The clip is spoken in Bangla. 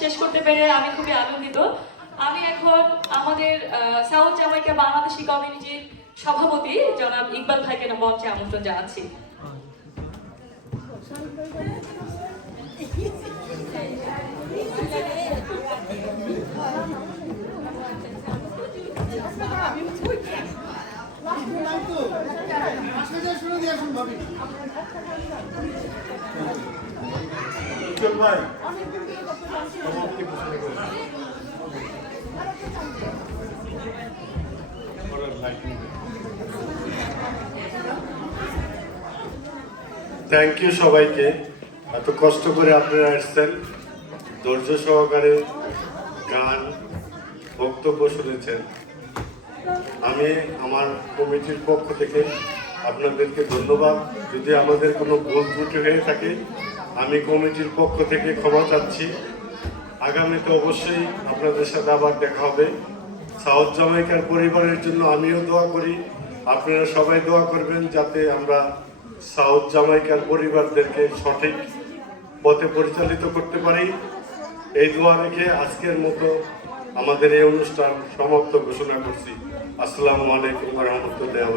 শেষ করতে পেরে আমি খুবই আনন্দিত আমি এখন আমাদের সাউথ জামাইকা বাংলাদেশি কমিউনিটির সভাপতি জনাব ইকবাল ভাইকে মঞ্চে আমন্ত্রণ জানাচ্ছি ঘোষণা থ্যাংক ইউ সবাইকে। এত কষ্ট করে আপনারা আসছেন। ধৈর্য সহকারে গান, বক্তব্য শুনেছেন। আমি আমার কমিটির পক্ষ থেকে আপনাদেরকে ধন্যবাদ। যদি আমাদের কোনো ভুল ত্রুটি হয়ে থাকে আমি কমিটির পক্ষ থেকে ক্ষমা চাচ্ছি। আগামীতে অবশ্যই আপনাদের সাথে আবার দেখা হবে। সাউথ জামাইকার পরিবারের জন্য আমিও দোয়া করি। আপনারা সবাই দোয়া করবেন যাতে আমরা সাউথ জামাইকার পরিবারদেরকে সঠিক পথে পরিচালিত করতে পারি। এই দোয়া রেখে আজকের মতো আমাদের এই অনুষ্ঠান সমাপ্ত ঘোষণা করছি। আসসালামু আলাইকুম রহমতুল্লাহ